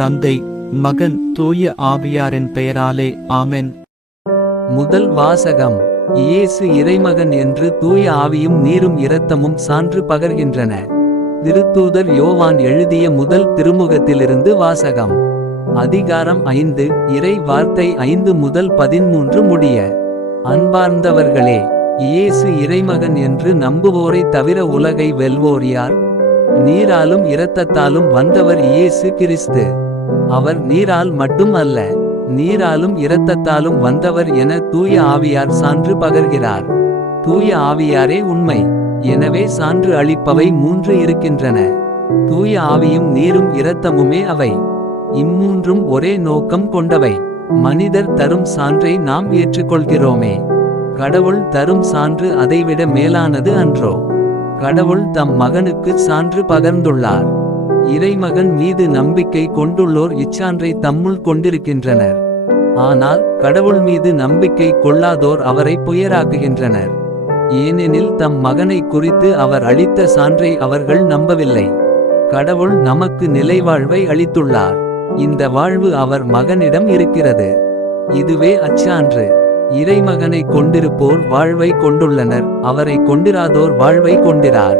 தந்தை, மகன், தூய ஆவியாரின் பெயராலே ஆமென். முதல் வாசகம். இயேசு இறைமகன் என்று தூய ஆவியும் நீரும் இரத்தமும் சான்று பகர்கின்றன. திருத்தூதர் யோவான் எழுதிய முதல் திருமுகத்திலிருந்து வாசகம். அதிகாரம் 5, இறை வார்த்தை 5 முதல் 13 முடிய. அன்பார்ந்தவர்களே, இயேசு இறைமகன் என்று நம்புவோரை தவிர உலகை வெல்வோர் யார்? நீராலும் இரத்தத்தாலும் வந்தவர் இயேசு கிறிஸ்து. அவர் நீரால் மட்டும் அல்ல, நீராலும் இரத்தத்தாலும் வந்தவர் என தூய ஆவியார் சான்று பகர்கிறார். தூய ஆவியாரே உண்மை. எனவே சான்று அளிப்பவை 3 இருக்கின்றன. தூய ஆவியும் நீரும் இரத்தமுமே அவை. இம்மூன்றும் ஒரே நோக்கம் கொண்டவை. மனிதர் தரும் சான்றை நாம் ஏற்றுக்கொள்கிறோமே. கடவுள் தரும் சான்று அதைவிட மேலானது அன்றோ? கடவுள் தம் மகனுக்கு சான்று பகர்ந்துள்ளார். இறைமகன் மீது நம்பிக்கை கொண்டுள்ளோர் இச்சான்றை தம்முள் கொண்டிருக்கின்றனர். ஆனால் கடவுள் மீது நம்பிக்கை கொள்ளாதோர் அவரை பொய்யராக்குகின்றனர். ஏனெனில் தம் மகனை குறித்து அவர் அளித்த சான்றை அவர்கள் நம்பவில்லை. கடவுள் நமக்கு நிலைவாழ்வை அளித்துள்ளார். இந்த வாழ்வு அவர் மகனிடம் இருக்கிறது. இதுவே அச்சான்று. இறைமகனை கொண்டிருப்போர் வாழ்வை கொண்டுள்ளனர், அவரை கொண்டிராதோர் வாழ்வை கொண்டிரார்.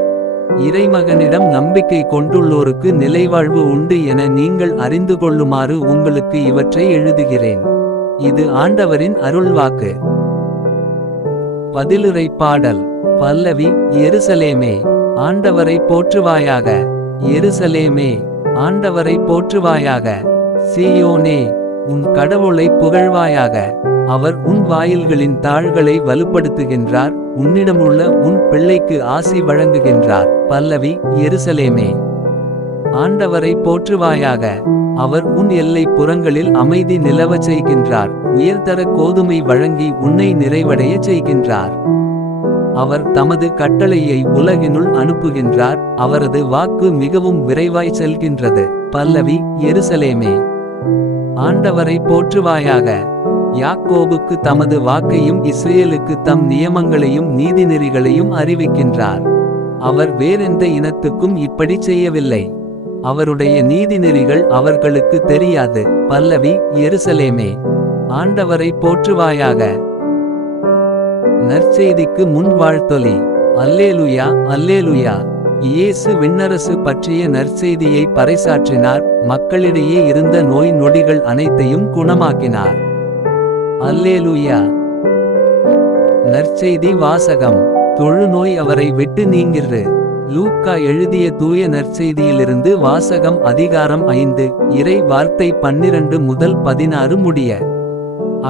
இறைமகனிடம் நம்பிக்கை கொண்டுள்ளோருக்கு நிலைவாழ்வு உண்டு என நீங்கள் அறிந்து கொள்ளுமாறு உங்களுக்கு இவற்றை எழுதுகிறேன். இது ஆண்டவரின் அருள்வாக்கு. பதிலுரை பாடல். பல்லவி. எருசலேமே, ஆண்டவரை போற்றுவாயாக. எருசலேமே, ஆண்டவரை போற்றுவாயாக. சீயோனே, உன் கடவுளை புகழ்வாயாக. அவர் உன் வாயில்களின் தாள்களை வலுப்படுத்துகின்றார், உன்னிடமுள்ள உன் பிள்ளைக்கு ஆசி வழங்குகின்றார். பல்லவி. எருசலேமே, ஆண்டவரை போற்றுவாயாக. அவர் உன் எல்லை புறங்களில் அமைதி நிலவச் செய்கின்றார், உயர்தர கோதுமை வழங்கி உன்னை நிறைவடைய செய்கின்றார். அவர் தமது கட்டளையை உலகினுள் அனுப்புகின்றார், அவரது வாக்கு மிகவும் விரைவாய் செல்கின்றது. பல்லவி. எருசலேமே, ஆண்டவரை போற்றுவாயாக. யாக்கோபுக்கு தமது வாக்கையும் இஸ்ரேலுக்கு தம் நியமங்களையும் நீதிநெறிகளையும் அறிவிக்கின்றார். அவர் வேறெந்த இனத்துக்கும் இப்படி செய்யவில்லை. அவருடைய நீதிநெறிகள் அவர்களுக்கு தெரியாது. பல்லவி. எருசலேமே, ஆண்டவரை போற்றுவாயாக. நற்செய்திக்கு முன் வாழ்த்தொலி. அல்லேலுயா, அல்லேலுயா. இயேசு விண்ணரசு பற்றிய நற்செய்தியை பறைசாற்றினார், மக்களிடையே இருந்த நோய் நொடிகள் அனைத்தையும் குணமாக்கினார். அல்லேலுயா. நற்செய்தி வாசகம். தொழுநோய் அவரை விட்டு நீங்கிற்று. லூக்கா எழுதிய தூய நற்செய்தியிலிருந்து வாசகம். அதிகாரம் 5, இறை வார்த்தை 12 முதல் 16 முடிய.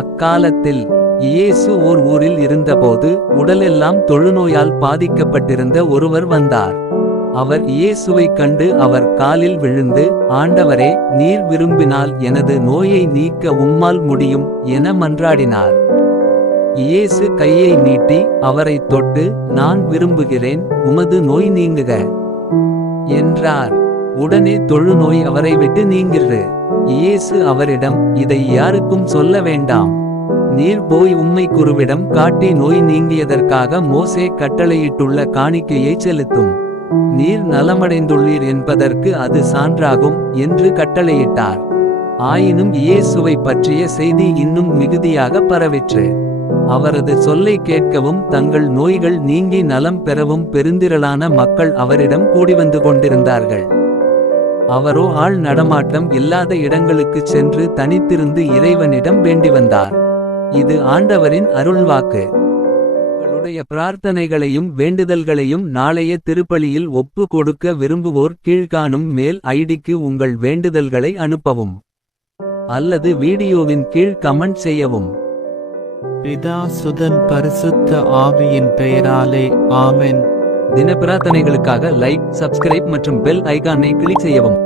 அக்காலத்தில் இயேசு ஓர் ஊரில் இருந்தபோது உடலெல்லாம் தொழுநோயால் பாதிக்கப்பட்டிருந்த ஒருவர் வந்தார். அவர் இயேசுவைக் கண்டு அவர் காலில் விழுந்து, ஆண்டவரே, நீர் விரும்பினால் எனது நோயை நீக்க உம்மால் முடியும் என மன்றாடினார். இயேசு கையை நீட்டி அவரைத் தொட்டு, நான் விரும்புகிறேன், உமது நோய் நீங்குக என்றார். உடனே தொழுநோய் அவரை விட்டு நீங்கிற்று. இயேசு அவரிடம், இதை யாருக்கும் சொல்ல வேண்டாம். நீர் போய் உம்மை குருவிடம் காட்டி நோய் நீங்கியதற்காக மோசே கட்டளையிட்டுள்ள காணிக்கையை செலுத்தும். நீர் நலமடைந்துள்ளீர் என்பதற்கு அது சான்றாகும் என்று கட்டளையிட்டார். ஆயினும் இயேசுவை பற்றிய செய்தி இன்னும் மிகுதியாக பரவிற்று. அவரது சொல்லை கேட்கவும் தங்கள் நோய்கள் நீங்கி நலம் பெறவும் பெருந்திரளான மக்கள் அவரிடம் கூடிவந்து கொண்டிருந்தார்கள். அவரோ ஆள் நடமாட்டம் இல்லாத இடங்களுக்குச் சென்று தனித்திருந்து இறைவனிடம் வேண்டி வந்தார். இது ஆண்டவரின் அருள்வாக்கு. உங்களுடைய பிரார்த்தனைகளையும் வேண்டுதல்களையும் நாளைய திருப்பலியில் ஒப்பு கொடுக்க விரும்புவோர் கீழ்காணும் மெயில் ஐடிக்கு உங்கள் வேண்டுதல்களை அனுப்பவும், அல்லது வீடியோவின் கீழ் கமெண்ட் செய்யவும். பிதா, சுதன், பரிசுத்த ஆவியின் பெயராலே ஆமென். தின பிரார்த்தனைகளுக்காக லைக், சப்ஸ்கிரைப் மற்றும் பெல் ஐகானை கிளிக் செய்யவும்.